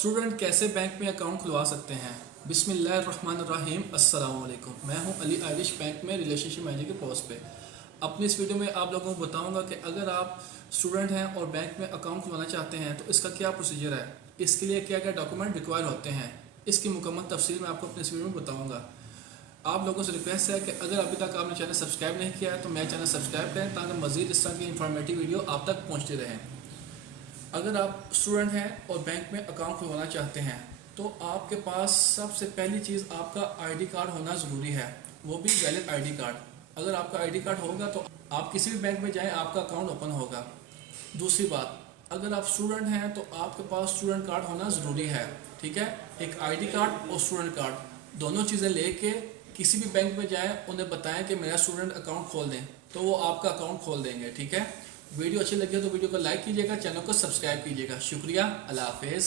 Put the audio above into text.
Student कैसे bank में account खुलवा सकते हैं। बिस्मिल्लाहिर्रहमानिर्रहीम, अस्सलाम वालेकुम। मैं हूं अली आयरिश बैंक में रिलेशनशिप मैनेजर के पोस्ट पे। अपनी इस वीडियो में आप लोगों को बताऊंगा कि अगर आप स्टूडेंट हैं और बैंक में अकाउंट खुलवाना चाहते हैं तो इसका क्या प्रोसीजर है, इसके लिए क्या क्या डॉक्यूमेंट रिक्वायर होते हैं, इसकी मुकम्मल तफसील मैं आपको अपनी इस वीडियो में बताऊँगा। आप लोगों से रिक्वेस्ट है कि अगर अभी तक आपने चैनल सब्सक्राइब नहीं किया है तो मेरा चैनल सब्सक्राइब करें ताकि मज़ीद इस तरह की इंफॉर्मेटिव वीडियो आप तक पहुँचती रहें। अगर आप स्टूडेंट हैं और बैंक में अकाउंट खुलवाना चाहते हैं तो आपके पास सबसे पहली चीज़ आपका आईडी कार्ड होना ज़रूरी है, वो भी वैलिड आईडी कार्ड। अगर आपका आईडी कार्ड होगा तो आप किसी भी बैंक में जाएं आपका अकाउंट ओपन होगा। दूसरी बात, अगर आप स्टूडेंट हैं तो आपके पास स्टूडेंट कार्ड होना ज़रूरी है, ठीक है। एक आईडी कार्ड और स्टूडेंट कार्ड दोनों चीज़ें लेके किसी भी बैंक में जाएं, उन्हें बताएं कि मेरा स्टूडेंट अकाउंट खोल दें तो वो आपका अकाउंट खोल देंगे, ठीक है। वीडियो अच्छी लगी तो वीडियो को लाइक कीजिएगा, चैनल को सब्सक्राइब कीजिएगा। शुक्रिया, अल्लाह हाफिज़।